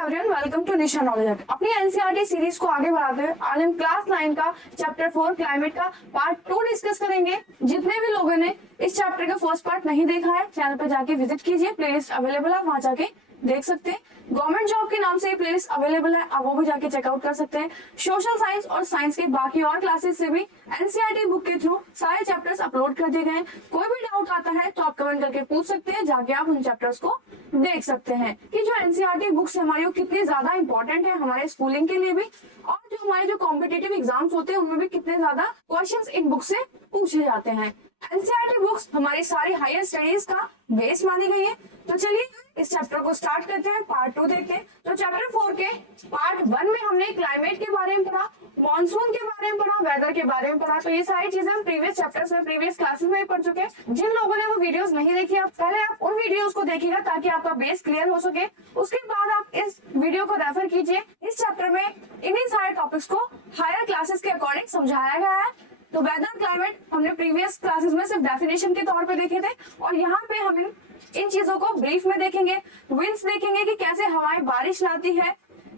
Everyone, welcome to Nisha knowledge. अपनी NCERT series को आगे बढ़ाते हुए आज हम क्लास 9 का चैप्टर 4 क्लाइमेट का पार्ट 2 डिस्कस करेंगे। जितने भी लोगों ने इस चैप्टर का फर्स्ट पार्ट नहीं देखा है, चैनल पर जाके विजिट कीजिए, प्लेलिस्ट अवेलेबल है, वहां जाके देख सकते हैं। गवर्नमेंट जॉब के नाम से ये प्लेलिस्ट अवेलेबल है, आप वो भी जाके चेकआउट कर सकते हैं। सोशल साइंस और साइंस के बाकी और क्लासेस से भी एनसीईआरटी बुक के थ्रू सारे चैप्टर्स अपलोड कर दिए गए हैं। कोई भी डाउट आता है तो आप कमेंट करके पूछ सकते हैं, जाके आप उन चैप्टर्स को देख सकते हैं कि जो एनसीईआरटी बुक्स हमारी वो कितनी ज्यादा इंपॉर्टेंट है हमारे स्कूलिंग के लिए भी, और जो हमारे जो कॉम्पिटेटिव एग्जाम्स होते हैं उनमें भी कितने ज्यादा क्वेश्चंस इन बुक से पूछे जाते हैं। एनसीईआरटी बुक्स हमारी सारी हायर स्टडीज का बेस मानी गई है। तो चलिए इस चैप्टर को स्टार्ट करते हैं, पार्ट 2 देखते हैं। तो चैप्टर 4 के पार्ट 1 में हमने क्लाइमेट के बारे में पढ़ा, मॉनसून के बारे में पढ़ा, वेदर के बारे में पढ़ा। तो ये सारी चीजें हम प्रीवियस चैप्टर्स में, प्रीवियस क्लासेस में पढ़ चुके हैं। जिन लोगों ने वो वीडियोस नहीं देखी, आप पहले आप उन वीडियोस को देखिएगा ताकि आपका बेस क्लियर हो सके। उसके बाद आप इस वीडियो को रेफर कीजिए। इस चैप्टर में इन्हीं सारे टॉपिक्स को हायर क्लासेस के अकॉर्डिंग समझाया गया है। तो वेदर क्लाइमेट हमने प्रीवियस क्लासेस में सिर्फ डेफिनेशन के तौर पे देखे थे, और यहाँ पे हम इन चीजों को ब्रीफ में देखेंगे। विंड्स देखेंगे कि कैसे हवाएं बारिश लाती है,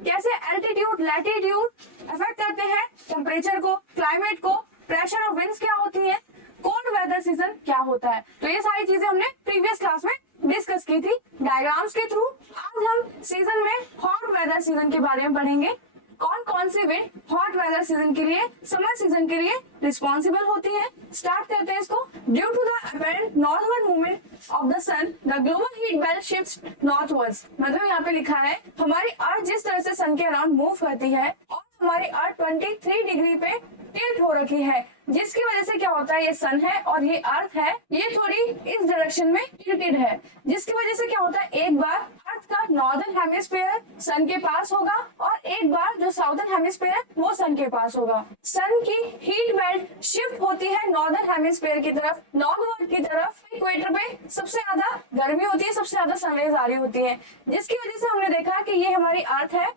कैसे एल्टीट्यूड लैटिट्यूड अफेक्ट करते हैं टेम्परेचर को, क्लाइमेट को, प्रेशर और विंड्स क्या होती है, कोल्ड वेदर सीजन क्या होता है। तो ये सारी चीजें हमने प्रीवियस क्लास में डिस्कस की थी डायग्राम्स के थ्रू। आज हम सीजन में हॉट वेदर सीजन के बारे में पढ़ेंगे। कौन कौन से विंड हॉट वेदर सीजन के लिए, समर सीजन के लिए रिस्पॉन्सिबल होती है। स्टार्ट करते हैं इसको। Due to the apparent northward movement of the sun, the global heat belt shifts northwards. मतलब यहाँ पे लिखा है हमारी अर्थ जिस तरह से सन के अराउंड मूव करती है और हमारी अर्थ 23 डिग्री पे टिल्ट हो रखी है, जिसकी वजह से क्या होता है, ये सन है और ये अर्थ है, ये थोड़ी इस डायरेक्शन में टिल्टेड है, जिसकी वजह से क्या होता है, एक बार अर्थ का नॉर्दर्न हेमिस्फीयर सन के पास होगा और एक बार जो साउदर्न हेमिस्फीयर है वो सन के पास होगा। सन की हीट बेल्ट शिफ्ट होती है नॉर्दर्न हेमिस्फीयर की तरफ, नॉर्थवर्ड की तरफ। इक्वेटर पे सबसे ज्यादा गर्मी होती है, सबसे ज्यादा सनरेज आ रही होती है, जिसकी वजह से हमने देखा कि ये हमारी अर्थ है,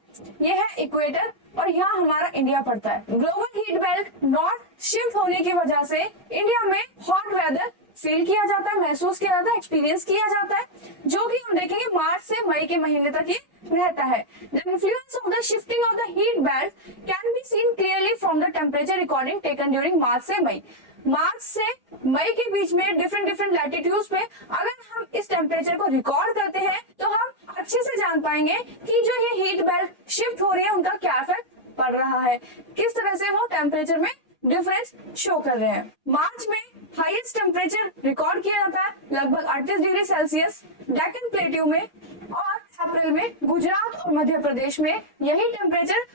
ये है इक्वेटर, और यहाँ हमारा इंडिया पड़ता है। Global heat belt north shift होने की वजह से इंडिया में हॉट वेदर फील किया जाता है, महसूस किया जाता है, एक्सपीरियंस किया जाता है, जो कि हम देखेंगे मार्च से मई के महीने तक ये रहता है। The influence of the shifting of the heat belt can be seen clearly from the temperature recording taken during मार्च से मई। मार्च से मई के बीच में डिफरेंट लैटिट्यूड्स पे अगर हम इस टेम्परेचर को रिकॉर्ड करते हैं तो हम अच्छे से जान पाएंगे कि जो ये हीट बेल्ट शिफ्ट हो रही है उनका क्या इफेक्ट पड़ रहा है, किस तरह से वो टेम्परेचर में डिफरेंस शो कर रहे हैं। मार्च में हाईएस्ट टेम्परेचर रिकॉर्ड किया जाता है लगभग 38 डिग्री सेल्सियस डेक्कन प्लेट्यू में, और अप्रैल में गुजरात और मध्य प्रदेश में यही टेम्परेचर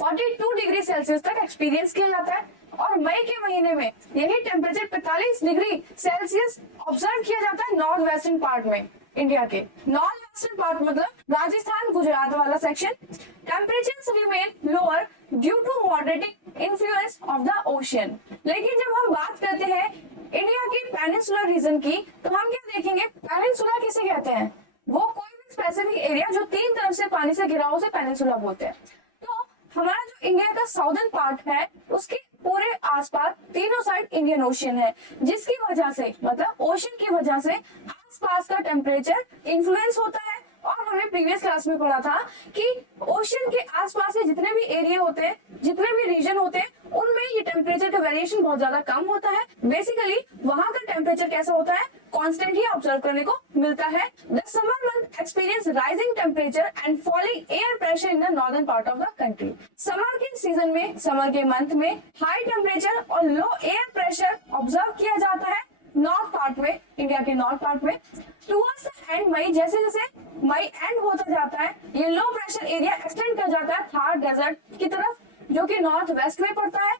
42 डिग्री सेल्सियस तक एक्सपीरियंस किया जाता है, और मई के महीने में यही टेम्परेचर 45 डिग्री सेल्सियस ऑब्जर्व किया जाता है नॉर्थ वेस्टर्न पार्ट में इंडिया के। नॉर्थ वेस्टर्न पार्ट मतलब राजस्थान गुजरात वाला section. Temperatures remain lower due to moderating influence of the ocean. लेकिन जब हम बात करते हैं इंडिया के पेनिनसुलर रीजन की, तो हम क्या देखेंगे, पेनिनसुला किसे कहते हैं, वो कोई भी स्पेसिफिक एरिया जो 3 तरफ से पानी से घिरा हो उसे पेनिनसुला बोलते हैं। तो हमारा जो इंडिया का साउदर्न पार्ट है उसके पूरे आसपास तीनों साइड इंडियन ओशियन है, जिसकी वजह से मतलब ओशियन की वजह से आसपास का टेम्परेचर इन्फ्लुएंस होता है। और हमने प्रीवियस क्लास में पढ़ा था कि ओशियन के आसपास के जितने भी एरिया होते हैं, जितने भी रीजन होते हैं, उनमें ये टेम्परेचर का वेरिएशन बहुत ज्यादा कम होता है। बेसिकली वहां का टेम्परेचर कैसा होता है, कांस्टेंट ही ऑब्जर्व करने को मिलता है। The summer month experience rising temperature and falling air pressure in the northern part of the country. Summer के सीजन में, समर के मंथ में हाई टेम्परेचर और लो एयर प्रेशर ऑब्जर्व किया जाता है नॉर्थ पार्ट में, इंडिया के नॉर्थ पार्ट में। टुवर्ड्स द एंड मई, जैसे जैसे मई एंड होता जाता है, ये लो प्रेशर एरिया एक्सटेंड कर जाता है थार डेजर्ट की तरफ, जो कि नॉर्थ वेस्ट में पड़ता है,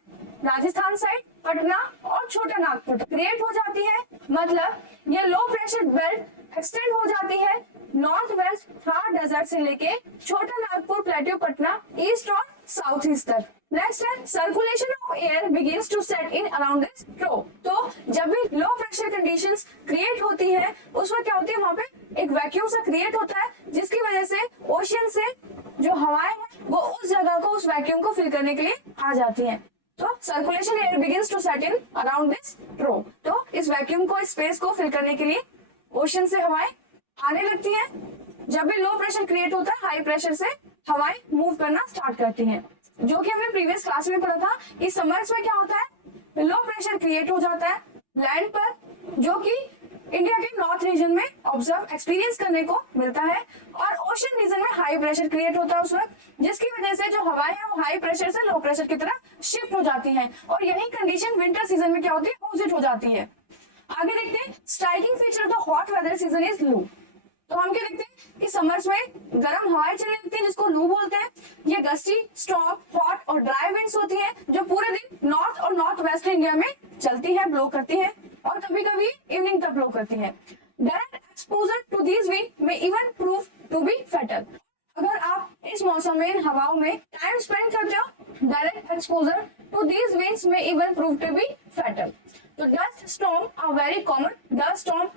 राजस्थान साइड, पटना और छोटा नागपुर क्रिएट हो जाती है। मतलब ये लो प्रेशर बेल्ट एक्सटेंड हो जाती है नॉर्थ वेस्ट थार डेजर्ट से लेके छोटा नागपुर, प्लेट्यू, पटना, ईस्ट और साउथ ईस्ट तक। नेक्स्ट है circulation of air begins to set in around this trough. तो जब भी लो प्रेशर कंडीशंस क्रिएट होती है उस वक्त क्या होती है, वहां पे एक वैक्यूम सा क्रिएट होता है, जिसकी वजह से ओशियन से जो हवाएं हैं वो उस जगह को, उस वैक्यूम को फिल करने के लिए आ जाती हैं। तो circulation air begins to set in around this trough. तो इस वैक्यूम को, इस स्पेस को फिल करने के लिए ओशियन से हवाएं आने लगती हैं। जब भी लो प्रेशर क्रिएट होता है हाई प्रेशर से हवाएं मूव करना स्टार्ट करती हैं। जो कि हमने प्रीवियस क्लास में पढ़ा था कि समर्स में क्या होता है, लो प्रेशर क्रिएट हो जाता है लैंड पर, जो कि इंडिया के नॉर्थ रीजन में ऑब्जर्व एक्सपीरियंस करने को मिलता है, और ओशन रीजन में हाई प्रेशर क्रिएट होता है उस वक्त, जिसकी वजह से जो हवाएं हैं वो हाई प्रेशर से लो प्रेशर की तरफ शिफ्ट हो जाती हैं, और यही कंडीशन विंटर सीजन में क्या होती है, अपोजिट हो जाती है। आगे देखते हैं, striking feature of the hot weather season is loo. तो हम क्या देखते हैं कि समर्स में गर्म हवाएं चलने लगती हैं जिसको लू बोलते हैं। ये गस्टी, स्ट्रॉन्ग, हॉट और ड्राई विंड्स होती हैं जो पूरे दिन नॉर्थ और नॉर्थ वेस्ट इंडिया में चलती है, ब्लो करती है, और कभी कभी इवनिंग तक ब्लो करती है। Direct exposure to these wind may even prove to be fatal. अगर आप इस मौसम में इन हवाओं में टाइम स्पेंड करते हो, direct exposure to these winds may even prove to be fatal. तो dust storm are very common. Dust storm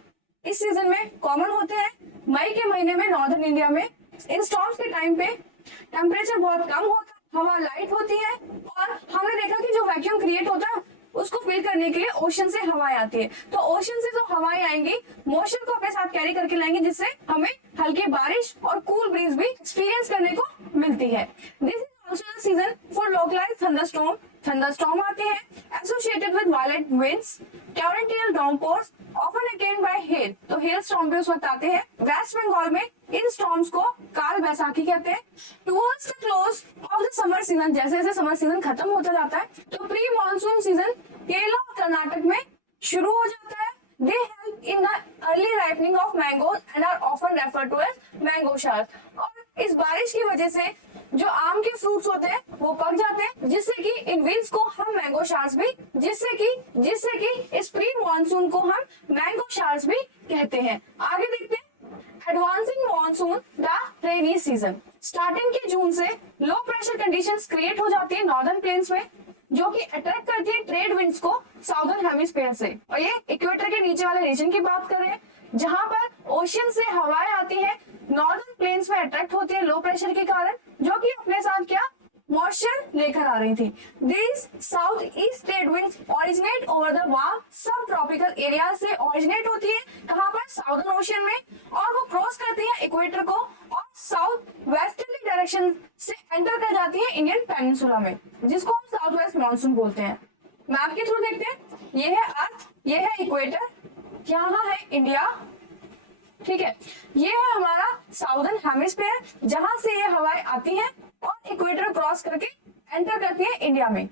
इस सीजन में कॉमन होते हैं, मई के महीने में नॉर्दर्न इंडिया में। इन स्टॉर्म्स के टाइम पे टेम्परेचर बहुत कम होता है, हवा लाइट होती है, और हमने देखा कि जो वैक्यूम क्रिएट होता है उसको फिल करने के लिए ओशन से हवाएं आती है। तो ओशन से जो हवाएं आएंगी मॉइस्चर को अपने साथ कैरी करके लाएंगे, जिससे हमें हल्की बारिश और कूल ब्रीज भी एक्सपीरियंस करने को मिलती है। This is also the season for localized thunderstorm. Thunderstorm आते हैं associated with violent winds, torrential downpours, often accompanied by hail. तो हेल स्टॉर्म भी उस वक्त आते हैं। वेस्ट बंगाल में इन स्टॉर्म्स को काल बैसाखी कहते हैं। Towards the close of the summer season, जैसे जैसे समर सीजन खत्म होता जाता है तो प्री मानसून सीजन केरला और कर्नाटक में शुरू हो जाता है। They help in the early ripening of mangoes and are often referred to as mango showers. और इस बारिश की वजह से जो आम के फ्रूट्स होते हैं वो पक जाते हैं, जिससे कि इन विंड्स को हम मैंगो शार्स भी, जिससे कि इस प्री मानसून को हम मैंगो शार्स भी कहते हैं। आगे देखते हैं, advancing monsoon the rainy season. Starting के जून से लो प्रेशर कंडीशंस क्रिएट हो जाती है नॉर्दर्न प्लेन्स में, जो कि अट्रैक्ट करती है ट्रेड विंड्स को साउदर्न हेमिस्फीयर से। और ये इक्वेटर के नीचे वाले रीजन की बात कर रहे हैं, जहां पर ओशन से हवाएं आती है, नॉर्दर्न प्लेन्स में अट्रैक्ट होती है लो प्रेशर के कारण, जो कि अपने साथ क्या मॉइस्चर लेकर आ रही थी। This south east trade winds originate over the warm सब ट्रॉपिकल एरिया से ओरिजिनेट होती है, कहां पर, साउदर्न ओशन में, और वो क्रॉस करती है इक्वेटर को और साउथ वेस्टर्ली डायरेक्शन से एंटर कर जाती है इंडियन पेनिनसुला में, जिसको हम साउथ वेस्ट मानसून बोलते हैं। मैप के थ्रू देखते हैं, ये है अर्थ, ये है इक्वेटर, यहाँ है इंडिया, ठीक है, ये है हमारा साउदर्न हेमिस्फीयर, जहां से ये हवाएं आती हैं और इक्वेटर क्रॉस करके एंटर करती है इंडिया में,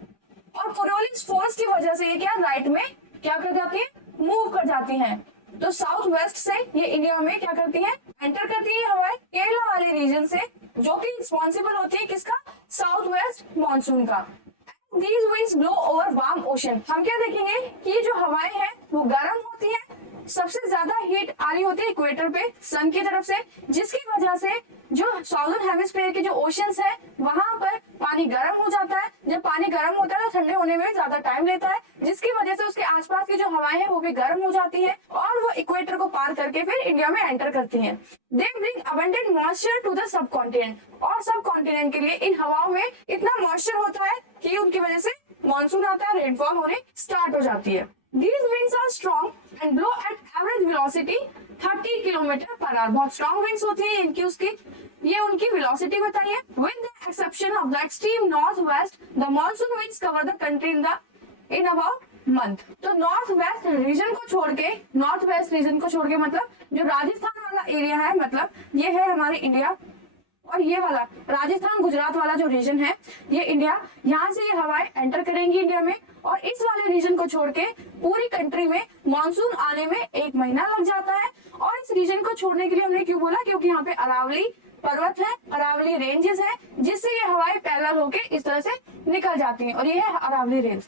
और कोरियोलिस फोर्स की वजह से ये क्या राइट में क्या कर जाती है, मूव कर जाती हैं। तो साउथ वेस्ट से ये इंडिया में क्या करती है, एंटर करती है हवाएं केरला वाले रीजन से, जो कि रिस्पॉन्सिबल होती है किसका, साउथ वेस्ट मानसून का। These winds blow over warm ocean। हम क्या देखेंगे कि ये जो हवाएं हैं वो गर्म होती हैं, सबसे ज्यादा हीट आ रही होती है इक्वेटर पे सन की तरफ से, जिसकी वजह से जो साउदर्न हेमिस्फीयर के जो ओशंस है वहां पर पानी गर्म हो जाता है। जब पानी गर्म होता है तो ठंडे होने में ज्यादा टाइम लेता है, जिसकी वजह से उसके आसपास की जो हवाएं हैं वो भी गर्म हो जाती है, और वो इक्वेटर को पार करके फिर इंडिया में एंटर करती हैं। They bring abundant moisture to the subcontinent, और सब कॉन्टिनेंट के लिए इन हवाओं में इतना मॉइस्चर होता है कि उनकी वजह से मानसून आता है, रेनफॉल होने स्टार्ट हो जाती है। These winds are strong and blow at average velocity 30 kilometre per hour. बहुत स्ट्रॉन्ग विंड्स होती है इनकी, उसकी ये उनकी वेलोसिटी बताइए। With the exception of the extreme northwest, the monsoon winds cover the country in about month। तो north west region को छोड़ के, नॉर्थ वेस्ट रीजन को छोड़ के मतलब जो राजस्थान वाला एरिया है, मतलब ये है हमारे इंडिया, और ये वाला राजस्थान गुजरात वाला जो रीजन है ये इंडिया, यहाँ से ये हवाएं एंटर करेंगी इंडिया में, और इस वाले रीजन को छोड़ के पूरी कंट्री में मानसून आने में 1 महीना लग जाता है। और इस रीजन को छोड़ने के लिए हमने क्यों बोला, क्योंकि यहाँ पे अरावली पर्वत है, अरावली रेंजेस है, जिससे ये हवाएं पैरेलल होके इस तरह से निकल जाती हैं, और ये है अरावली रेंज,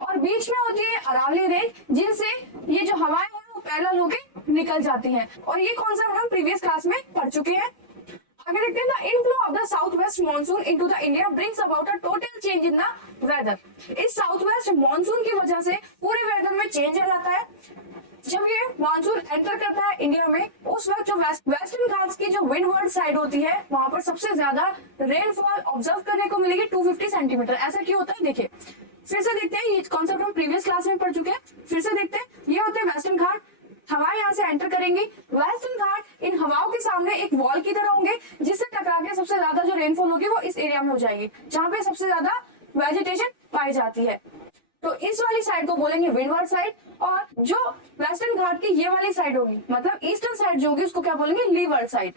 और बीच में होती है अरावली रेंज, जिनसे ये जो हवाएं हैं वो पैरेलल होके निकल जाती हैं। और ये कॉन्सेप्ट हम प्रीवियस क्लास में पढ़ चुके हैं। आगे देखते हैं, the inflow of the south west monsoon into the India brings about a total change in the weather. इस साउथ वेस्ट मानसून की वजह से पूरे वेदर में चेंज आ जाता है। जब ये मानसून एंटर करता है इंडिया में, उस वक्त जो वेस्टर्न घाट्स की जो विंडवर्ड साइड होती है वहां पर सबसे ज्यादा रेनफॉल ऑब्जर्व करने को मिलेगी 250 सेंटीमीटर। ऐसा क्यों होता है, देखिए फिर से देखते हैं, ये कॉन्सेप्ट हम प्रीवियस क्लास में पढ़ चुके हैं, फिर से देखते हैं। ये होते हैं वेस्टर्न घाट, हवाएं यहाँ से एंटर करेंगी। वेस्टर्न घाट इन हवाओं के सामने एक वॉल की तरह होंगे, जिससे टकरा के सबसे ज्यादा जो रेनफॉल होगी वो इस एरिया में हो जाएगी जहाँ पे सबसे ज्यादा वेजिटेशन पाई जाती है। तो इस वाली साइड को बोलेंगे विंडवर्ड साइड, और जो वेस्टर्न घाट की ये वाली साइड होगी मतलब ईस्टर्न साइड जो होगी उसको क्या बोलेंगे, levered side.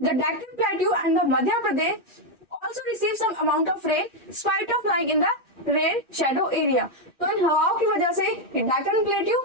The Deccan plateau and the Madhya Pradesh also receive some amount of rain spite of lying in the rain shadow area। तो इन हवाओं की वजह से डेक्कन प्लेट्यू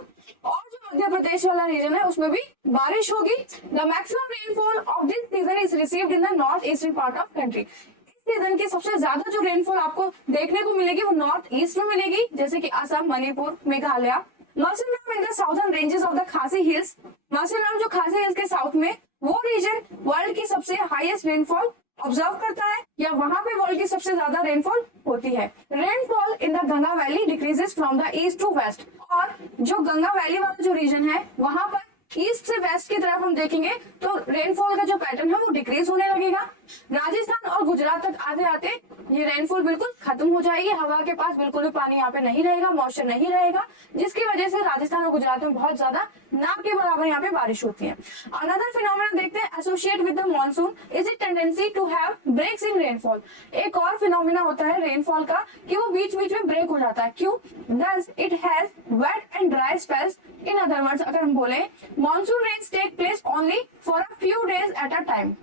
और जो मध्य प्रदेश वाला रीजन है उसमें भी बारिश होगी। The maximum rainfall of this season is received in the north eastern part of country. इस सीजन की सबसे ज्यादा जो रेनफॉल आपको देखने को मिलेगी वो नॉर्थ ईस्ट में मिलेगी, जैसे कि असम, मणिपुर, मेघालय। मौसम in the southern ranges of the खासी हिल्स, मौसम जो खासी हिल्स के साउथ में वो रीजन वर्ल्ड की सबसे हाईएस्ट रेनफॉल ऑब्जर्व करता है, या वहां पे वर्ल्ड की सबसे ज्यादा रेनफॉल होती है। Rainfall in the Ganga valley decreases from the east to west, और जो गंगा वैली वाला जो रीजन है वहां पर ईस्ट से वेस्ट की तरफ हम देखेंगे तो रेनफॉल का जो पैटर्न है वो डिक्रीज होने लगेगा। राजस्थान और गुजरात तक आते आते ये रेनफॉल बिल्कुल खत्म हो जाएगी। हवा के पास बिल्कुल भी पानी यहाँ पे नहीं रहेगा, मॉइस्चर नहीं रहेगा, जिसकी वजह से राजस्थान और गुजरात में बहुत ज्यादा ना के बराबर यहाँ पे बारिश होती है। अनदर फिनोमेना देखते हैं associate with the monsoon is it tendency to have breaks in rainfall. एक और फिनोमेना होता है रेनफॉल का कि वो बीच बीच में ब्रेक हो जाता है। क्यों? Thus it has wet and dry spells. In other words अगर हम बोले monsoon rains take place only for a few days at a time.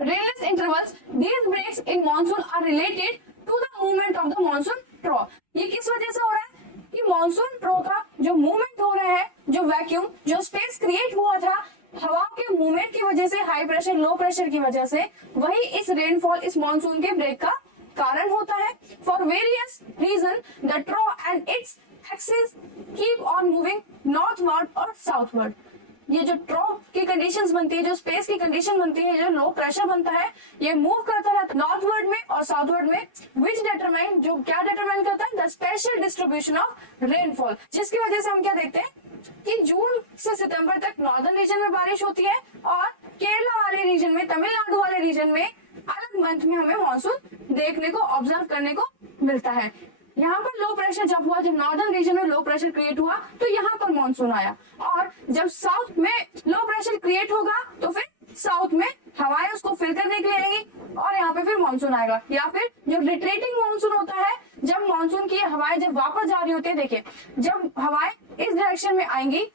Rainless intervals, these breaks in monsoon are related to the movement of the monsoon trough। ये किस वजह से हो रहा है कि monsoon trough का जो मूवमेंट हो रहा है, जो वैक्यूम, जो स्पेस क्रिएट हुआ था हवा के मूवमेंट की वजह से, हाई प्रेशर लो प्रेशर की वजह से, वही इस रेनफॉल, इस मानसून के ब्रेक का कारण होता है। For various reason the trough and its axis keep on moving northward और southward। ये जो ट्रॉप की कंडीशंस बनती है, जो स्पेस की कंडीशन बनती है, जो लो प्रेशर बनता है, ये मूव करता रहता है नॉर्थवर्ड में और साउथवर्ड में, विच डिटरमाइन, जो क्या डिटरमाइन करता है, the special distribution of rainfall. जिसकी वजह से हम क्या देखते हैं कि जून से सितंबर तक नॉर्दर्न रीजन में बारिश होती है और केरला वाले रीजन में, तमिलनाडु वाले रीजन में अलग मंथ में हमें मानसून देखने को, ऑब्जर्व करने को मिलता है। यहाँ पर लो प्रेशर जब हुआ, जब नॉर्दर्न रीजन में लो प्रेशर क्रिएट हुआ तो यहाँ पर मानसून आया, और जब साउथ में लो प्रेशर क्रिएट होगा तो फिर साउथ में हवाएं उसको फिल करने के लिए आएगी और यहाँ पे फिर मानसून आएगा। या फिर जो रिट्रेटिंग मानसून होता है, जब मानसून की हवाएं जब वापस जा रही होती है, देखिए जब हवाएं इस डायरेक्शन में आएंगी,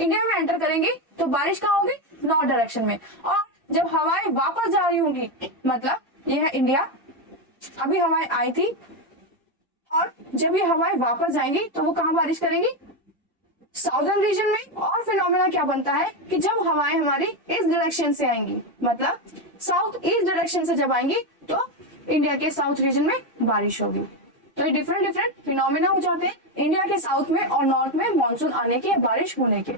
इंडिया में एंटर करेंगी तो बारिश कहाँ होगी, नॉर्थ डायरेक्शन में। और जब हवाएं वापस जा रही होंगी, मतलब ये है इंडिया, अभी हवाएं आई थी और जब ये हवाएं वापस जाएंगी तो वो कहाँ बारिश करेंगी, साउदर्न रीजन में। और फिनोमेना क्या बनता है कि जब हवाएं हमारी इस डायरेक्शन से आएंगी, मतलब साउथ ईस्ट डायरेक्शन से जब आएंगी तो इंडिया के साउथ रीजन में बारिश होगी। तो ये डिफरेंट डिफरेंट फिनोमेना हो जाते हैं इंडिया के साउथ में और नॉर्थ में मानसून आने के, बारिश होने के।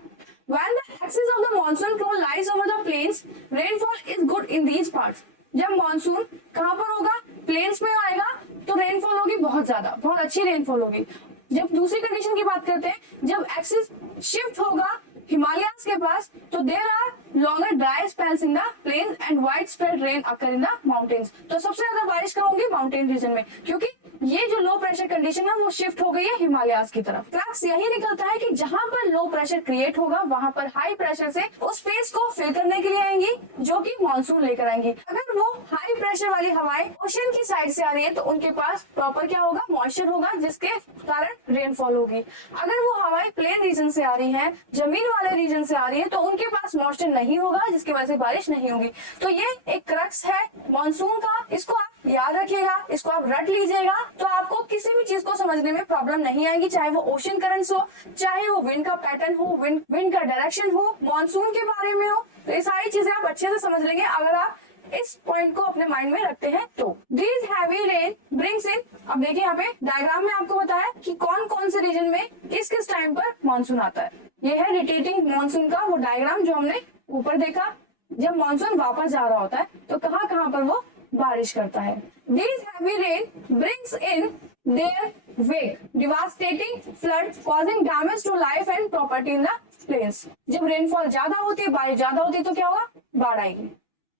When the axis of the monsoon trough lies over the plains, rainfall is good in these parts। जब मानसून कहाँ पर होगा, प्लेन्स में आएगा तो रेनफॉल होगी बहुत ज्यादा, बहुत अच्छी रेनफॉल होगी। जब दूसरी कंडीशन की बात करते हैं, जब एक्सिस शिफ्ट होगा हिमालयाज के पास तो there are longer dry spells in the plains and wide spread rain occur in the mountains. तो सबसे ज्यादा बारिश कहाँ होगी, माउंटेन रीजन में, क्योंकि ये जो लो प्रेशर कंडीशन है वो शिफ्ट हो गई है हिमालयाज की तरफ। क्रक्स यही निकलता है कि जहां पर लो प्रेशर क्रिएट होगा वहां पर हाई प्रेशर से उस स्पेस को फिल करने के लिए आएंगी, जो कि मानसून लेकर आएंगी। अगर वो हाई प्रेशर वाली हवाएं ओशन की साइड से आ रही है तो उनके पास प्रॉपर क्या होगा, मॉइस्चर होगा, जिसके कारण रेनफॉल होगी। अगर वो हवाएं प्लेन रीजन से आ रही है, जमीन वाले रीजन से आ रही है, तो उनके पास मॉइस्चर नहीं होगा, जिसकी वजह से बारिश नहीं होगी। तो ये एक क्रक्स है मानसून का, इसको आप याद रखिएगा, इसको आप रट लीजिएगा, तो आपको किसी भी चीज को समझने में प्रॉब्लम नहीं आएगी, चाहे वो ओशन करंट्स हो, चाहे वो विंड का पैटर्न हो, विंड का डायरेक्शन हो, मानसून के बारे में हो। तो ये सारी चीजें आप अच्छे से समझ लेंगे अगर आप इस पॉइंट को अपने माइंड में रखते हैं तो। This heavy rain brings in, अब देखिए यहाँ पे डायग्राम में आपको बताया कि कौन कौन से रीजन में किस किस टाइम पर मानसून आता है। ये है रिटेटिंग मानसून का वो डायग्राम जो हमने ऊपर देखा। जब मानसून वापस जा रहा होता है तो कहाँ कहाँ पर वो बारिश करता है। These heavy rain brings in their wake devastating flood causing damage to life and property in the plains। जब रेनफॉल ज्यादा होती है, बारिश ज्यादा होती है तो क्या होगा, बाढ़ आएगी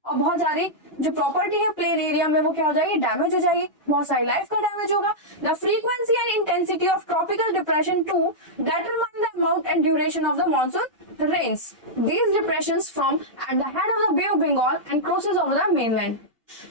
और बहुत सारी जो प्रॉपर्टी है प्लेन एरिया में वो क्या हो जाएगी, डैमेज हो जाएगी, बहुत सारी लाइफ का डैमेज होगा। The frequency and intensity of tropical depression to determine the amount and duration of the monsoon rains. These depressions form at the head of the Bay of Bengal and crosses over the mainland.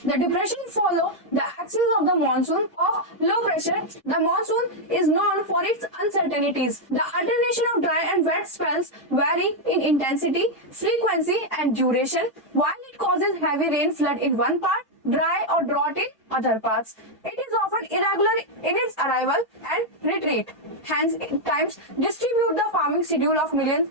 The depression follow the axis of the monsoon of low pressure. The monsoon is known for its uncertainties. The alternation of dry and wet spells vary in intensity, frequency and duration. While it causes heavy rain flood in one part, dry or drought in other parts. It is often irregular in its arrival and retreat. Hence, it times distribute the farming schedule of millions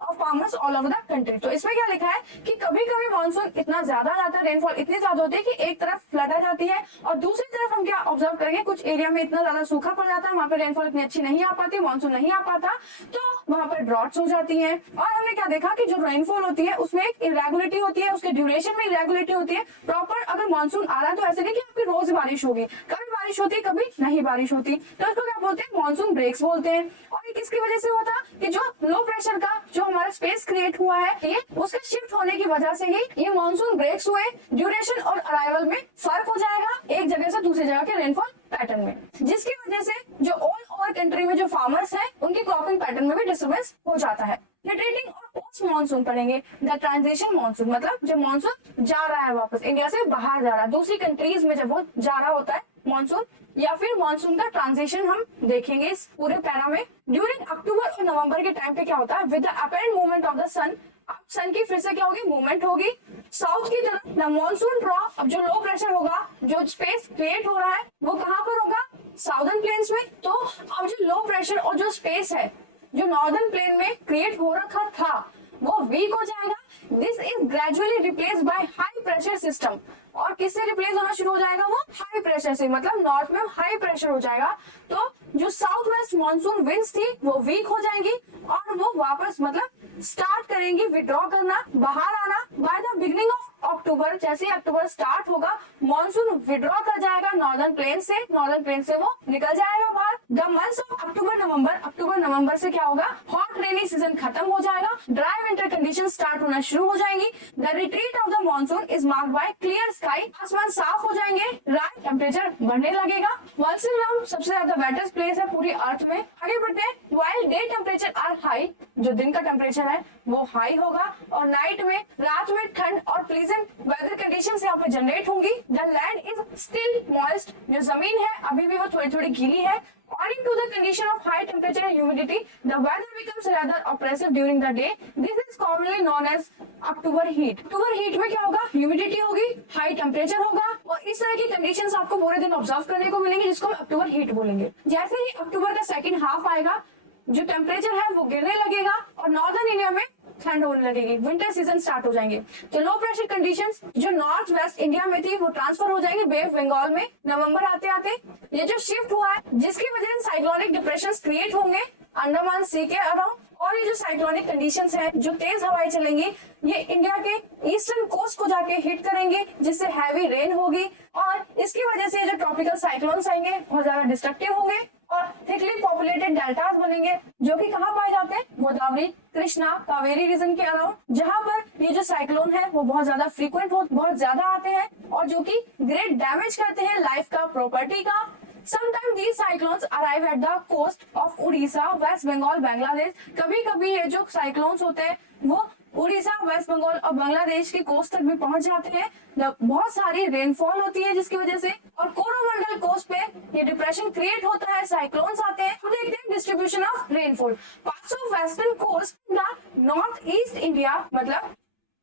of farmers all over the country. तो इसमें क्या लिखा है कि कभी कभी monsoon इतना ज्यादा आता है, रेनफॉल इतनी ज्यादा होती है कि एक तरफ फ्लड आ जाती है और दूसरी तरफ हम क्या ऑब्जर्व करेंगे, कुछ एरिया में इतना ज्यादा सूखा पड़ जाता है, वहां पे रेनफॉल इतनी अच्छी नहीं आ पाती, मानसून नहीं आ पाता, तो वहां पर ड्रॉट्स हो जाती है। और हमने क्या देखा कि जो रेनफॉल होती है उसमें एक इरेगुलरिटी होती है, उसके ड्यूरेशन में इरेगुलरिटी होती है। प्रॉपर अगर मानसून आ रहा है तो ऐसे नहीं कि आपकी रोज बारिश होगी, कभी बारिश होती कभी नहीं बारिश होती, तो इसको क्या बोलते हैं, मानसून ब्रेक्स बोलते हैं। और ये किसकी वजह से होता कि जो लो प्रेशर का जो हमारा स्पेस क्रिएट हुआ है, ये उसके शिफ्ट होने की वजह से ही ये मानसून ब्रेक्स हुए। ड्यूरेशन और अराइवल में फर्क हो जाएगा एक जगह से दूसरी जगह के रेनफॉल पैटर्न में, जिसकी वजह से जो ऑल ओवर कंट्री में जो फार्मर्स हैं उनकी क्रॉपिंग पैटर्न में भी डिस्टर्बेंस हो जाता है। रिट्रीटिंग और पोस्ट मानसून पढ़ेंगे। द ट्रांजिशन मानसून मतलब जब मानसून जा रहा है वापस इंडिया से बाहर जा रहा है, दूसरी कंट्रीज में जब वो जा रहा होता है मानसून, या फिर मानसून का ट्रांजिशन हम देखेंगे इस पूरे पैरा में। ड्यूरिंग अक्टूबर और नवंबर के टाइम पे क्या होता है, with the apparent movement of the sun, अब सन की फिर से क्या होगी, मूवमेंट होगी साउथ की तरफ। द मानसून ड्रॉ, अब जो लो प्रेशर होगा, जो स्पेस क्रिएट हो रहा है वो कहाँ पर होगा, साउदर्न प्लेन्स में। तो अब जो लो प्रेशर और जो स्पेस है जो नॉर्दर्न प्लेन में क्रिएट हो रखा था वो वीक हो जाएगा। This is gradually replace by high pressure system, और किससे रिप्लेस होना शुरू हो जाएगा, वो हाई प्रेशर से, मतलब नॉर्थ में हाई प्रेशर हो जाएगा। तो जो साउथ वेस्ट मानसून विंड्स थी वो वीक हो जाएंगी और वो वापस मतलब स्टार्ट करेंगी विड्रॉ करना, बाहर आना। By the beginning of October, जैसे अक्टूबर स्टार्ट होगा मानसून विड्रॉ कर जाएगा नॉर्दर्न प्लेन से, नॉर्दर्न प्लेन से वो निकल जाएगा बाहर। द मंथ्स ऑफ अक्टूबर नवंबर, अक्टूबर नवंबर से क्या होगा, हॉट रेनी सीजन खत्म हो जाएगा, ड्राई विंटर कंडीशन स्टार्ट होना शुरू हो जाएंगी। The retreat of the monsoon is marked by clear sky, आसमान साफ हो जाएंगे, रात टेम्परेचर बढ़ने लगेगा। मॉनसून सबसे ज्यादा वेटेस्ट प्लेस है पूरी अर्थ में। आगे बढ़ते हैं। While day temperature are high, जो दिन का टेम्परेचर है वो हाई होगा, और नाइट में, रात में ठंड और प्लीजेंट वेदर कंडीशंस यहाँ पे जनरेट होंगी। The land is still moist, जो जमीन है अभी भी वो थोड़ी थोड़ी गीली है। Owing to the condition of high temperature and humidity, the weather becomes rather oppressive during the day. This is commonly known as October heat. October heat में क्या होगा, ह्यूमिडिटी होगी, हाई टेम्परेचर होगा, और इस तरह की कंडीशंस आपको पूरे दिन ऑब्जर्व करने को मिलेंगी, जिसको हम अक्टूबर हीट बोलेंगे। जैसे ही अक्टूबर का सेकंड हाफ आएगा, जो टेम्परेचर है वो गिरने लगेगा और नॉर्दर्न इंडिया में ठंड होने लगेगी, विंटर सीजन स्टार्ट हो जाएंगे। तो लो प्रेशर कंडीशंस जो नॉर्थ वेस्ट इंडिया में थी वो ट्रांसफर हो जाएंगे बे ऑफ बंगाल में नवंबर आते आते। ये जो शिफ्ट हुआ है जिसकी वजह से साइक्लोनिक डिप्रेशंस क्रिएट होंगे अंडमान सी के अराउंड, और ये जो साइक्लोनिक कंडीशंस हैं, जो तेज हवाएं चलेंगी, ये इंडिया के ईस्टर्न कोस्ट को जाके हिट करेंगे, जिससे हैवी रेन होगी, और इसकी वजह से जो ट्रॉपिकल साइक्लोन्स आएंगे बहुत ज्यादा डिस्ट्रक्टिव होंगे और थिकली पॉपुलेटेड डेल्टास बनेंगे, जो कि कहाँ पाए जाते हैं, गोदावरी, कृष्णा, कावेरी रीजन के अराउंड, जहां पर ये जो साइक्लोन है वो बहुत ज्यादा फ्रीक्वेंट बहुत ज्यादा आते हैं और जो कि ग्रेट डैमेज करते हैं लाइफ का, प्रॉपर्टी का। Sometimes these cyclones arrive at the coast of Orissa, West Bengal, Bangladesh. कभी कभी ये जो साइक्लोन्स होते हैं वो उड़ीसा, वेस्ट बंगाल और बांग्लादेश की कोस्ट तक भी पहुंच जाते हैं। बहुत सारी रेनफॉल होती है जिसकी वजह से, और कोरोमंडल कोस्ट पे ये डिप्रेशन क्रिएट होता है, साइक्लोन्स आते हैं। अब देखते हैं distribution of rainfall. Parts of western coast, north east India, मतलब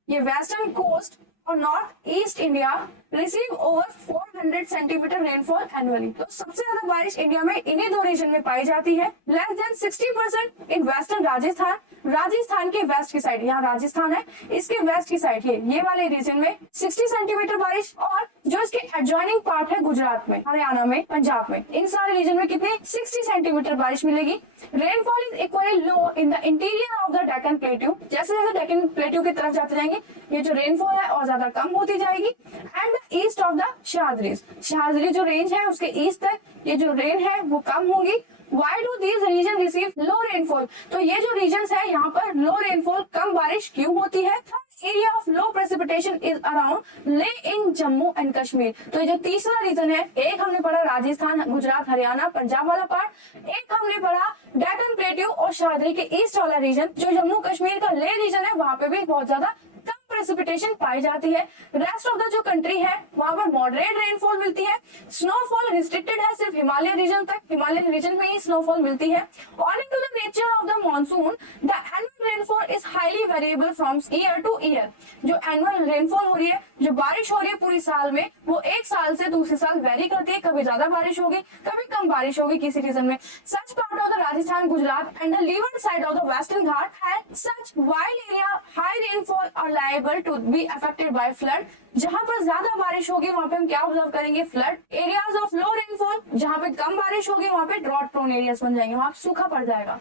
ये वेस्टर्न कोस्ट और north east India receive over 400 centimetre rainfall annually. तो सबसे ज्यादा बारिश इंडिया में इन्हीं दो रीजन में पाई जाती है। Less than 60% in western Rajasthan, Rajasthan के वेस्ट की साइड, यहाँ राजस्थान है, इसके वेस्ट की साइड ये वाले रीजन में 60 सेंटीमीटर बारिश, और जो इसके एडजॉइनिंग पार्ट है गुजरात में, हरियाणा में, पंजाब में, इन सारे रीजन में कितनी 60 सेंटीमीटर बारिश मिलेगी। Rainfall is equally low in the interior of the Deccan plateau. जैसे जैसे डेक्कन प्लेट्यू की तरफ जाते जाएंगे ये जो रेनफॉल है और ज्यादा कम होती जाएगी। एंड ईस्ट ऑफ द शहाजरीज, शहाजरी जो रेंज है उसके ईस्ट तक ये जो रेन है वो कम होगी। Why do these regions receive low rainfall? तो ये जो रीजन्स है यहाँ पर लो रेनफॉल, कम बारिश क्यों होती है? Area of low precipitation is around ले इन जम्मू एंड कश्मीर। तो ये जो तीसरा रीजन है, एक हमने पढ़ा राजस्थान, गुजरात, हरियाणा, पंजाब वाला पार्ट, एक हमने पढ़ा डेक्कन प्लेट्यू और शाहदरी के ईस्ट वाला रीजन। जो जम्मू कश्मीर का ले रीजन है वहां पे भी बहुत ज्यादा कम प्रेसिपिटेशन पाई जाती है। रेस्ट ऑफ द जो कंट्री है वहां पर मॉडरेट रेनफॉल मिलती है। स्नोफॉल रिस्ट्रिक्टेड है सिर्फ हिमालय रीजन तक, हिमालय रीजन में ही स्नोफॉल मिलती है। According to the nature of the monsoon the annual rainfall is highly variable from year to year. जो एनुअल रेनफॉल हो रही है, जो बारिश हो रही है पूरी साल में, वो एक साल से दूसरे साल वेरी करती है। कभी ज्यादा बारिश होगी, कभी कम बारिश होगी किसी रीजन में। Such part of the Rajasthan, Gujarat and the leeward side of the western Ghat had such wide area high rainfall are liable to be affected by flood. जहां पर ज्यादा बारिश होगी वहां पे हम क्या ऑब्जर्व करेंगे, flood. Areas of low rainfall, जहां पे कम बारिश होगी वहां पे ड्रॉट प्रोन एरियाज बन जाएंगे, वहां सूखा पड़ जाएगा।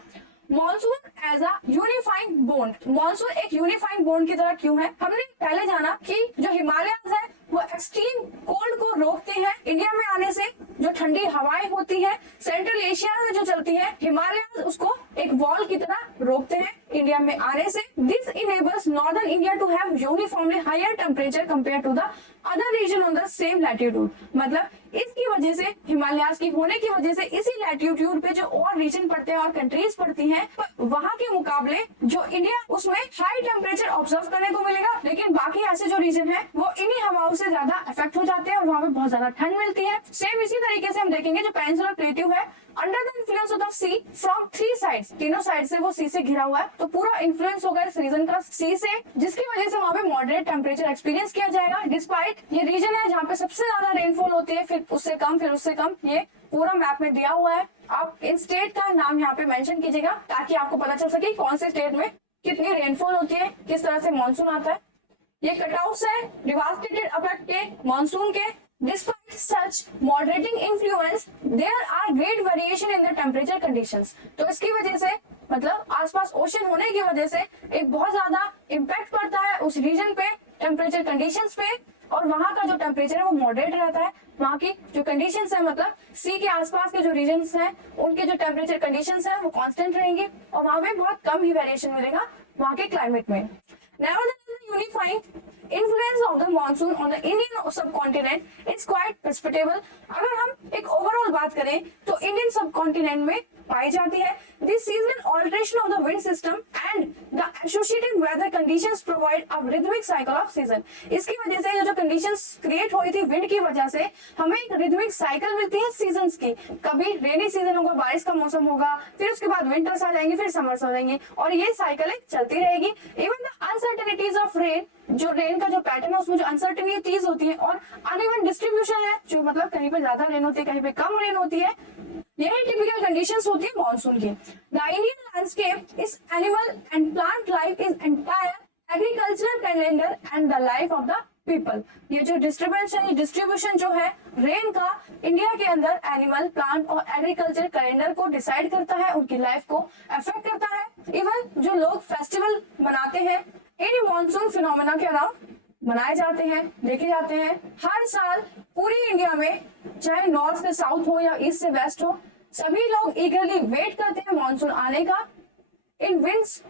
Monsoon as a unifying bond, monsoon एक यूनिफाइंग बोन्ड की तरह क्यों है? हमने पहले जाना कि जो हिमालयस है वो एक्सट्रीम कोल्ड को रोकते हैं इंडिया में आने से। जो ठंडी हवाएं होती है सेंट्रल एशिया में जो चलती है, हिमालय उसको एक वॉल की तरह रोकते हैं इंडिया में आने से। This enables northern India to have uniformly higher temperature compare to the other region on the same latitude. मतलब इसकी वजह से, हिमालयास की होने की वजह से इसी लैटिट्यूड पे जो और रीजन पड़ते हैं और कंट्रीज पड़ती हैं, वहां के मुकाबले जो इंडिया उसमें हाई टेम्परेचर ऑब्जर्व करने को मिलेगा। लेकिन बाकी ऐसे जो रीजन है वो इन्हीं हवाओं से ज्यादा अफेक्ट हो जाते हैं और वहां पे बहुत ज्यादा ठंड मिलती है। सेम इसी तरीके से हम देखेंगे जो पेनिनसुलर प्लेट्यू है, under the influence of the sea from three sides, तीनों साइड से वो सी से घिरा हुआ है, तो पूरा इन्फ्लुएंस होगा इस रीजन का सी से, जिसकी वजह से वहां पे मॉडरेट टेम्परेचर एक्सपीरियंस किया जाएगा। डिस्पाइट ये रीजन है जहाँ पे सबसे ज्यादा रेनफॉल होती है, फिर उससे कम, फिर उससे कम। ये पूरा मैप में दिया हुआ है। आप इन स्टेट का नाम यहाँ पे मेंशन कीजिएगा ताकि आपको पता चल सके कौन से स्टेट में कितनी रेनफॉल होती है, किस तरह से मानसून आता है। ये कटआउट्स है डिवास्टेटेड इफेक्ट के मानसून के। Despite such moderating influence, there are great variation in the temperature conditions. तो इसकी वजह से, मतलब आसपास ओशन होने की वजह से एक बहुत ज्यादा इम्पैक्ट पड़ता है उस रीजन पे, टेम्परेचर कंडीशंस पे, और वहां का जो टेम्परेचर है वो मॉडरेट रहता है। वहां की जो कंडीशंस है, मतलब सी के आसपास के जो रीजन्स हैं उनके जो टेम्परेचर कंडीशंस हैं वो कांस्टेंट रहेंगी और वहां पे बहुत कम ही वेरिएशन मिलेगा वहां के क्लाइमेट में। Nevertheless, the unifying influence of the monsoon on the Indian subcontinent is quite perceptible. अगर हम एक ओवरऑल बात करें तो इंडियन सबकॉन्टिनेंट में पाई जाती है। This seasonal alteration of the wind system and the associated weather conditions provide a rhythmic cycle of season. इसकी वजह से जो कंडीशंस क्रिएट हुई थी विंड की वजह से, हमें एक रिथमिक साइकिल मिलती है सीजन्स की। कभी रेनी सीजन होगा, बारिश का मौसम होगा, फिर उसके बाद विंटर्स आ जाएंगे, फिर समर्स आ जाएंगे, और ये साइकिल चलती रहेगी। Even the uncertainties of rain, जो रेन का जो पैटर्न है उसमें जो अनसर्टेनिटीज होती है और अनइवन डिस्ट्रीब्यूशन है, जो मतलब कहीं पे ज्यादा रेन होती है, कहीं पे कम रेन होती है, यही टिपिकल कंडीशंस होती है मॉनसून की। The Indian landscape is animal and plant life is entire agricultural calendar and the life of the people. ये जो डिस्ट्रीब्यूशन जो है रेन का इंडिया के अंदर एनिमल, प्लांट और एग्रीकल्चर कैलेंडर को डिसाइड करता है, उनकी लाइफ को अफेक्ट करता है। इवन जो लोग फेस्टिवल मनाते हैं इन मॉनसून फिनोमेना के अराउंड मनाए जाते हैं, देखे जाते हैं। हर साल पूरी इंडिया में, चाहे नॉर्थ से साउथ हो या ईस्ट से वेस्ट हो, सभी लोग ईगरली वेट करते हैं मॉनसून आने का। In winds,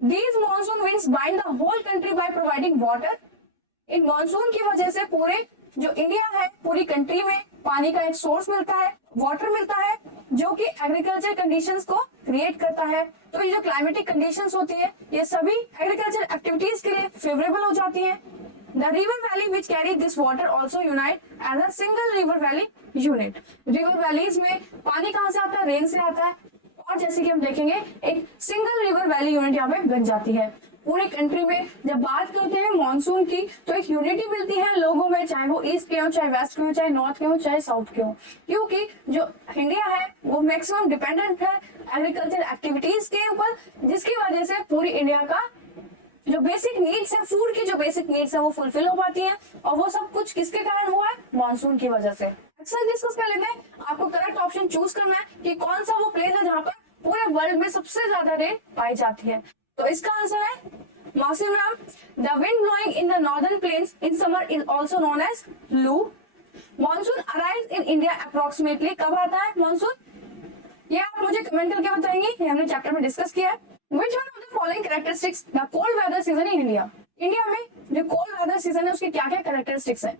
these monsoon winds bind the whole country by providing water. इन मॉनसून की वजह से पूरे जो इंडिया है, पूरी कंट्री में पानी का एक सोर्स मिलता है, वाटर मिलता है, जो कि एग्रीकल्चर कंडीशंस को क्रिएट करता है। तो ये जो क्लाइमेटिक कंडीशंस होती है, ये सभी एग्रीकल्चर एक्टिविटीज के लिए फेवरेबल हो जाती है। The river valley which carry this water also unite as a single river valley unit. River valleys में पानी कहाँ से आता है? रेन से आता है, और जैसे कि हम देखेंगे एक सिंगल रिवर वैली यूनिट यहाँ पे बन जाती है। पूरी कंट्री में जब बात करते हैं मॉनसून की तो एक यूनिटी मिलती है लोगों में, चाहे वो ईस्ट के हो, चाहे वेस्ट के हो, चाहे नॉर्थ के हो, चाहे साउथ के हो, क्योंकि जो इंडिया है वो मैक्सिमम डिपेंडेंट है एग्रीकल्चर एक्टिविटीज के ऊपर, जिसकी वजह से पूरी इंडिया का जो बेसिक नीड्स है, फूड की जो बेसिक नीड्स है वो फुलफिल हो पाती है, और वो सब कुछ किसके कारण हुआ है? मॉनसून की वजह से। अक्सर डिस्कस कर लेते हैं, आपको करेक्ट ऑप्शन चूज करना है कि कौन सा वो प्लेस है जहाँ पर पूरे वर्ल्ड में सबसे ज्यादा रेन पाई जाती है। तो इसका आंसर है मौसम। The wind blowing in the northern plains in summer is also known as loo. Monsoon arrives in India approximately, कब आता है मॉनसून? ये आप मुझे कमेंट करके बताएंगे, ये हमने चैप्टर में डिस्कस किया है। Which one of the following characteristics the cold weather season in India? India में जो कोल्ड वेदर सीजन है उसके क्या क्या कैरेक्टरिस्टिक्स हैं।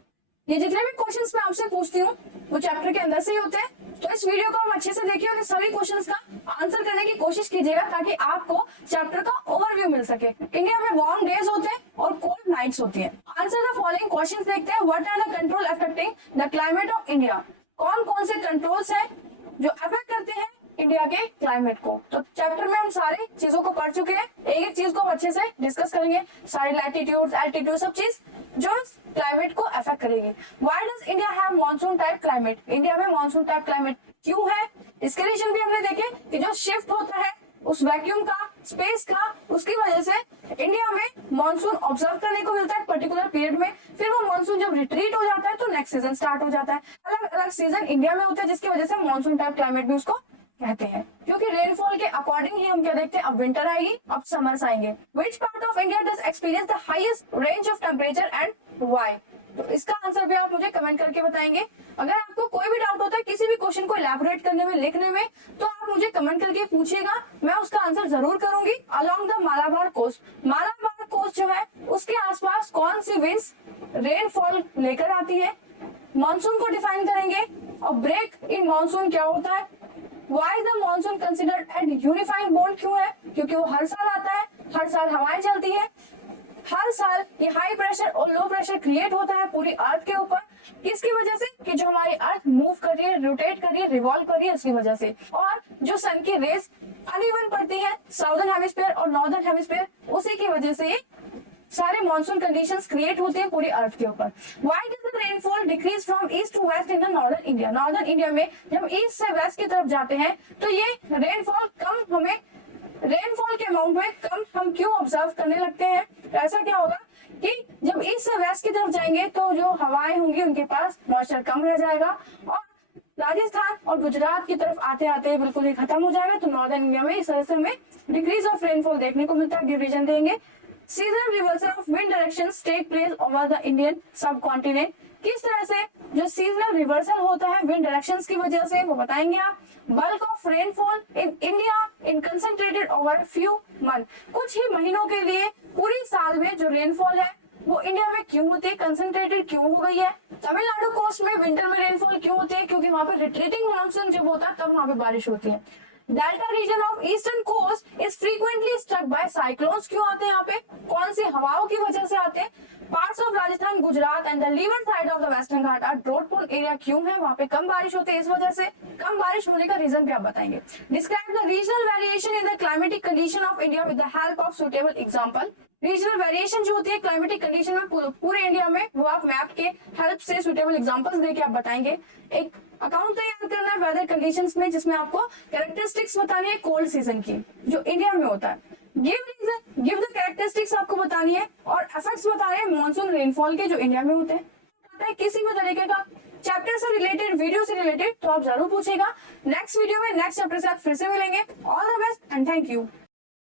ये जितने भी क्वेश्चंस मैं आपसे पूछती हूँ वो चैप्टर के अंदर से ही होते हैं, तो इस वीडियो को आप अच्छे से देखिए और सभी क्वेश्चंस का आंसर करने की कोशिश कीजिएगा ताकि आपको चैप्टर का ओवरव्यू मिल सके। इंडिया में वार्म डेज होते हैं और कोल्ड नाइट्स होती है। आंसर द फॉलोइंग क्वेश्चंस देखते हैं। What are the control affecting the climate of India? कौन कौन से कंट्रोल्स हैं जो अफेक्ट करते हैं इंडिया के क्लाइमेट को? तो चैप्टर में हम सारी चीजों को पढ़ चुके हैं, एक एक चीज को अच्छे से डिस्कस करेंगे, सारी लैटिट्यूड एल्टीट्यूड सब चीज जो क्लाइमेट को अफेक्ट करेगी। Why does India have monsoon type climate? India में मॉनसून टाइप क्लाइमेट क्यों है? इसके रीजन भी हमने देखे कि जो शिफ्ट होता है उस वैक्यूम का, स्पेस का, उसकी वजह से इंडिया में मॉनसून ऑब्जर्व करने को मिलता है पर्टिकुलर पीरियड में। फिर वो मॉनसून जब रिट्रीट हो जाता है तो नेक्स्ट सीजन स्टार्ट हो जाता है। अलग अलग सीजन इंडिया में होता है जिसकी वजह से मॉनसून टाइप क्लाइमेट भी उसको कहते हैं। क्योंकि रेनफॉल के अकॉर्डिंग ही हम क्या देखते हैं, अब विंटर आएगी, अब समर्स आएंगे। Which part of India does experience the highest range of temperature and why? तो इसका आंसर भी आप मुझे कमेंट करके बताएंगे। अगर आपको कोई भी डाउट होता है किसी भी क्वेश्चन को इलैबोरेट करने में, लिखने में, तो आप मुझे कमेंट करके पूछिएगा, मैं उसका आंसर जरूर करूंगी। Along the Malabar coast, Malabar coast जो है उसके आसपास कौन सी विंड्स रेनफॉल लेकर आती है, मानसून को डिफाइन करेंगे। और ब्रेक इन मानसून क्या होता है? Why the monsoon considered and unifying bond क्यों है? क्योंकि वो हर साल आता है, हर साल हवाएं चलती है, हर साल ये हाई प्रेशर और लो प्रेशर क्रिएट होता है पूरी अर्थ के ऊपर। किसकी वजह से? कि जो हमारी अर्थ मूव कर रही है, रोटेट कर रही है, रिवॉल्व कर रही है, उसकी वजह से। और जो सन की रेस अनइवन पड़ती है साउदर्न हेमिस्फीयर और नॉर्दर्न हेमिस्फीयर, उसी की वजह से सारे मॉनसून कंडीशंस क्रिएट होते हैं पूरी अर्थ के ऊपर। Why does the rainfall decrease from east to west in the northern India? Northern India में जब ईस्ट से वेस्ट की तरफ जाते हैं तो ये रेनफॉल कम, हमें रेनफॉल के अमाउंट में कम हम क्यों ऑब्जर्व करने लगते हैं? तो ऐसा क्या होगा कि जब ईस्ट से वेस्ट की तरफ जाएंगे तो जो हवाएं होंगी उनके पास मॉइस्चर कम रह जाएगा और राजस्थान और गुजरात की तरफ आते आते बिल्कुल ही खत्म हो जाएगा। तो नॉर्दर्न इंडिया में इस तरह से हमें डिक्रीज ऑफ रेनफॉल देखने को मिलता है। डिवीजन देंगे। Seasonal reversal of wind directions take place over the Indian subcontinent. किस तरह से जो सीजनल रिवर्सल होता है विंड डायरेक्शंस की वजह से, वो बताएंगे आप। Bulk of rainfall in India in concentrated over few month. कुछ ही महीनों के लिए पूरी साल में जो रेनफॉल है वो इंडिया में क्यों होती है, कंसंट्रेटेड क्यों हो गई है? तमिलनाडु कोस्ट में विंटर में रेनफॉल क्यों होती है? क्योंकि वहां पे रिट्रीटिंग मॉनसून जब होता है तब वहां पे बारिश होती है। Delta region of eastern coast is frequently struck by cyclones क्यों आते हैं? यहाँ पे कौन सी हवाओं की वजह से आते हैं? Parts of Rajasthan, Gujarat and the leeward side of the western Ghat are drought prone area क्यों है? वहाँ पे कम बारिश होती है, इस वजह से। कम बारिश होने का रीजन भी आप बताएंगे। Describe the regional variation in the climatic condition of India with the help of suitable example. Regional variation जो होती है क्लाइमेटिक कंडीशन में पूरे इंडिया में, वो आप मैप के हेल्प से सुटेबल एग्जांपल्स देके आप बताएंगे। एक अकाउंट तैयार करना है वेदर कंडीशंस में जिसमें आपको कैरेक्टरिस्टिक्स बतानी है कोल्ड सीजन की जो इंडिया में होता है। गिव द कैरेक्टरिस्टिक्स आपको बतानी है और इफेक्ट्स बताने हैं मॉनसून रेनफॉल के जो इंडिया में होते हैं। किसी भी तरीके का चैप्टर से रिलेटेड, वीडियो से रिलेटेड तो आप जरूर पूछेगा। नेक्स्ट वीडियो में नेक्स्ट चैप्टर से आप फिर से मिलेंगे। All the best and thank you.